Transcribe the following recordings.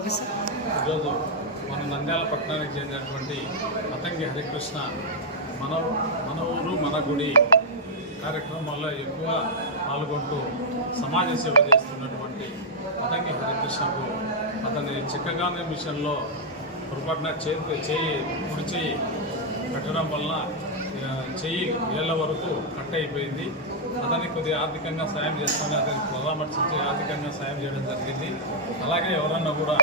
ఈరోజు మన నంద్యాల పట్టణానికి చెందినటువంటి అతంగి హరికృష్ణ మన మన ఊరు మన గుడి కార్యక్రమాల్లో ఎక్కువ పాల్గొంటూ సమాజ సేవ చేస్తున్నటువంటి అతంగి హరికృష్ణకు అతని చిక్కగానే మిషన్లో పొరపాటున చేతి చేయి కుడి చేయి పెట్టడం వలన చెయ్యి ఏళ్ళ వరకు కట్ అయిపోయింది. అతనికి కొద్దిగా ఆర్థికంగా సాయం చేస్తామని అతనికి పరామర్శించి ఆర్థికంగా సాయం చేయడం జరిగింది. అలాగే ఎవరన్నా కూడా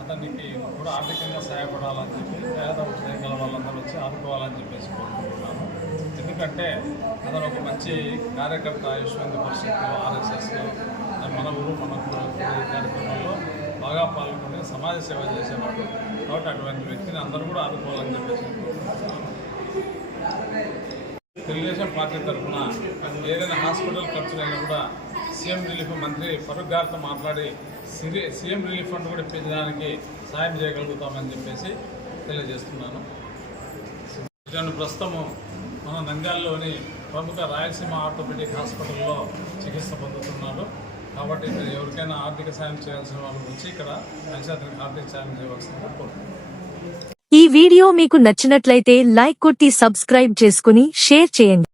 అతనికి కూడా ఆర్థికంగా సహాయపడాలని చెప్పి పేద హృదయం గల వాళ్ళందరూ వచ్చి ఆదుకోవాలని చెప్పేసి కోరుకుంటున్నాను ఎందుకంటే అతను ఒక మంచి కార్యకర్త యశ్వంత్ పరిషత్లో ఆర్ఎస్ఎస్ మన ఊరు మన కార్యక్రమంలో బాగా పాల్గొని సమాజ సేవ చేసేవాడు. కాబట్టి అటువంటి వ్యక్తిని అందరూ కూడా ఆదుకోవాలని చెప్పేసి తెలుగుదేశం పార్టీ తరఫున ఏదైనా హాస్పిటల్ ఖర్చులైనా కూడా సీఎం రిలీఫ్ మంత్రి ఫరూక్ గారితో మాట్లాడి సిరి సీఎం రిలీఫ్ ఫండ్ కూడా ఇప్పించడానికి సాయం చేయగలుగుతామని చెప్పేసి తెలియజేస్తున్నాను. నేను ప్రస్తుతము మన నంద్యాలలోని ప్రముఖ రాయలసీమ ఆర్థోపెడిక్ హాస్పిటల్లో చికిత్స పొందుతున్నాడు కాబట్టి ఎవరికైనా ఆర్థిక సాయం చేయాల్సిన వాళ్ళు వచ్చి ఇక్కడ ఆర్థిక సాయం చేయవలసిందిగా కోరుతున్నాను ఈ వీడియో మీకు నచ్చినట్లయితే లైక్ కొట్టి సబ్స్క్రైబ్ చేసుకుని షేర్ చేయండి.